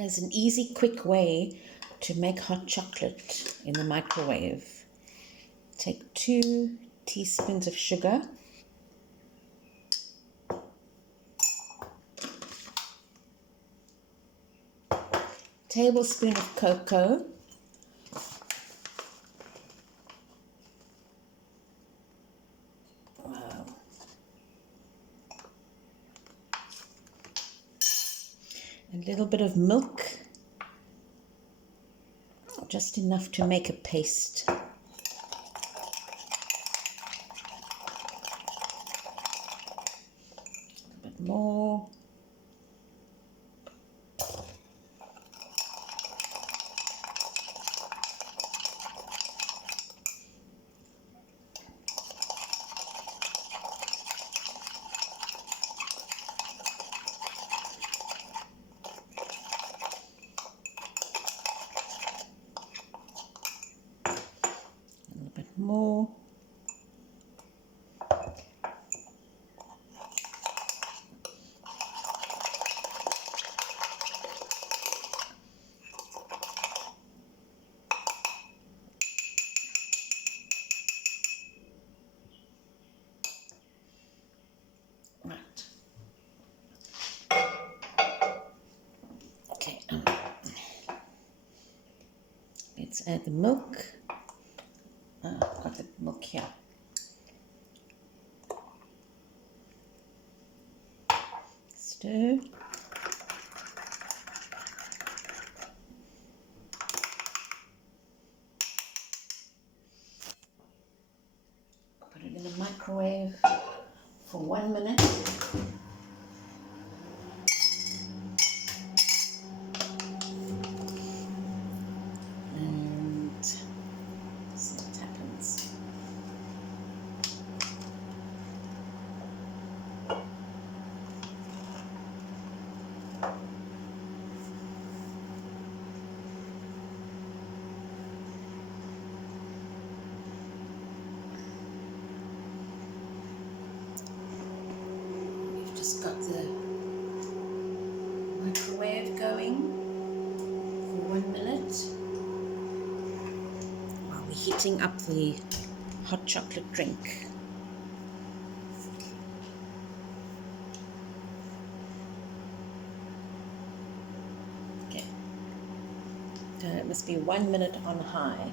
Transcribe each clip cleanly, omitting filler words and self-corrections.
Here's an easy, quick way to make hot chocolate in the microwave. Take 2 teaspoons of sugar, tablespoon of cocoa, a little bit of milk, just enough to make a paste. A little bit more. More. Right. Okay. Let's add the milk. I've got the milk here. Stir. Put it in the microwave for 1 minute. And see what happens. We've just got the microwave going for 1 minute while we're heating up the hot chocolate drink. Okay, so it must be 1 minute on high.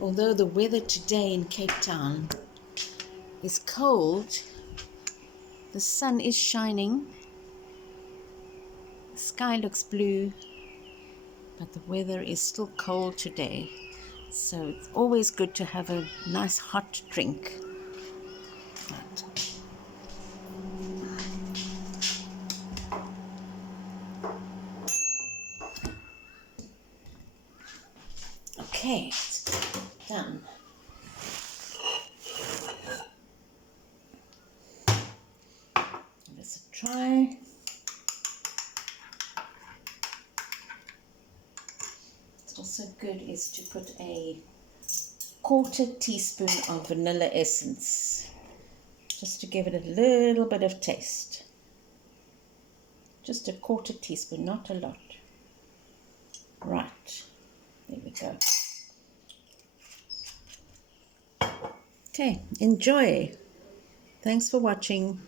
Although the weather today in Cape Town is cold, the sun is shining, the sky looks blue, but the weather is still cold today. So it's always good to have a nice hot drink. Right. Okay, it's done. Give this a try. What's also good is to put a 1/4 teaspoon of vanilla essence, just to give it a little bit of taste. Just a 1/4 teaspoon, not a lot. Right, there we go. Okay, enjoy. Thanks for watching.